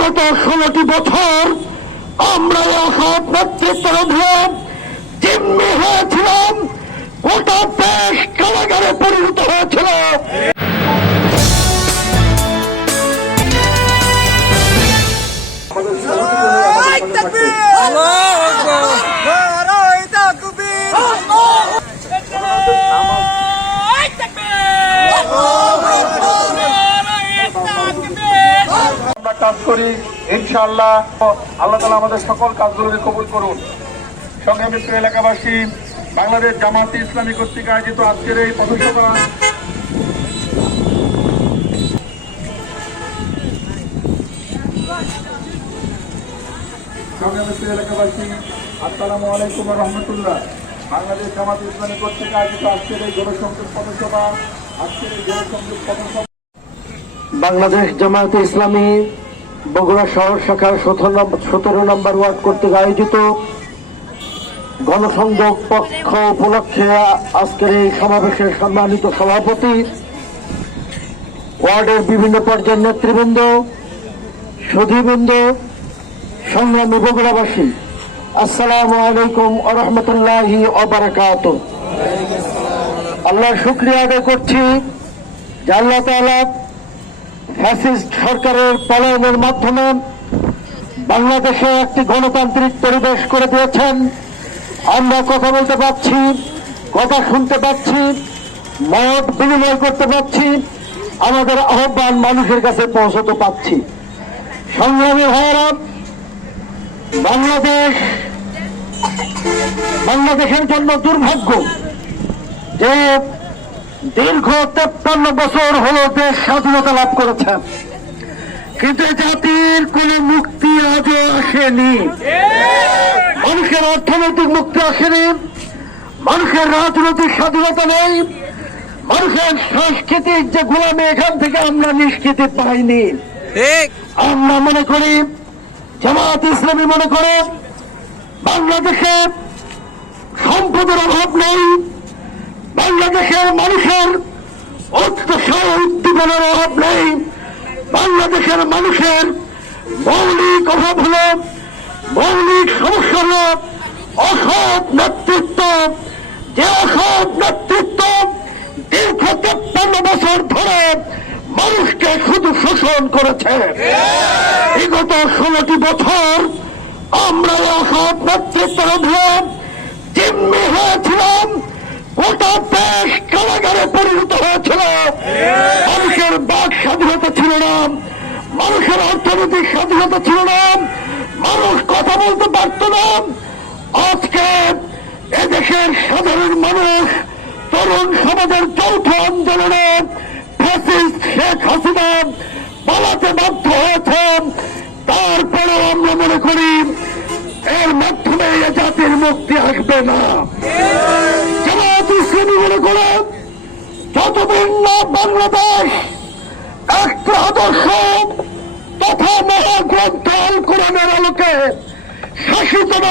বিগত ষোলোটি বছর আমরা অসৎ নেতৃত্বের জিম্মি হয়েছিলাম। গোটা দেশ কারাগারে পরিণত হয়েছিল। কাজ করি, ইনশাআল্লাহ। আল্লাহ তালা আমাদের সকল কাজগুলোকে কবুল করুন। সংগ্রামী প্রিয় এলাকাবাসী, বাংলাদেশ জামাতে ইসলামী কর্তৃক আয়োজিত আজকের এই জনসংযোগ পথসভা। বাংলাদেশ জামায়াতে ইসলামী বগুড়া শহর শাখার সতেরো নম্বর ওয়ার্ড কর্তৃক আয়োজিত গণসংযোগ পক্ষ উপলক্ষে আজকের এই সমাবেশের সম্মানিত সভাপতি, ওয়ার্ডের বিভিন্ন পর্যায়ের নেতৃবৃন্দ, সুধীবৃন্দ, সংগ্রামী বগুড়াবাসী, আসসালামু আলাইকুম আরহামতুল্লাহি অবরাকাত আল্লাহর শুক্রিয়া আদায় করছি যে আল্লাহ তাআলা ফ্যাসিস্ট সরকারের পলায়নের মাধ্যমে বাংলাদেশে একটি গণতান্ত্রিক পরিবেশ করে দিয়েছেন। আমরা কথা বলতে পারছি, কথা শুনতে পাচ্ছি মত বিনিময় করতে পারছি, আমাদের আহ্বান মানুষের কাছে পৌঁছতে পাচ্ছি সংগ্রামী ভাইয়েরা, বাংলাদেশ, বাংলাদেশের জন্য দুর্ভাগ্য যে দীর্ঘ তেপ্পান্ন বছর হলো দেশ স্বাধীনতা লাভ করেছে। কিন্তু জাতির কোন মুক্তি আজও আসেনি। মানুষের অর্থনৈতিক মুক্তি আসেনি। মানুষের রাজনৈতিক স্বাধীনতা নেই। মানুষের সাংস্কৃতিক যে গোলামী এখান থেকে আমরা নিষ্কৃতি পাইনি। আমরা মনে করি জামাত ইসলামী মনে করে বাংলাদেশে সম্পদের অভাব নেই। বাংলাদেশের মানুষের উৎসাহ উদ্দীপনার অভাব নেই। বাংলাদেশের মানুষের মৌলিক অভাব হল মৌলিক সমস্যা হল অসৎ নেতৃত্ব। যে অসৎ নেতৃত্ব দীর্ঘ তেপ্পান্ন বছর ধরে মানুষকে শুধু শোষণ করেছে। বিগত ষোলোটি বছর আমরা অসৎ নেতৃত্বের অধীনে জিম্মি হয়েছিলাম। গোটা দেশ কারাগারে পরিণত হয়েছিল। মানুষের বাক স্বাধীনতা ছিল না। মানুষের অর্থনৈতিক স্বাধীনতা ছিল না। মানুষ কথা বলতে পারত না। আজকে এদেশের সাধারণ মানুষ তরুণ সমাজের যৌথ আন্দোলনে শেখ হাসিনা পালাতে বাধ্য হয়েছে। তারপরেও আমরা মনে করি, এর মাধ্যমে এ জাতির মুক্তি আসবে না। ইসলামী মনে করে যতদিন না বাংলাদেশ একটা আদর্শ তথা মহাগ্রন্থ কোরআনের আলোকে শাসিত না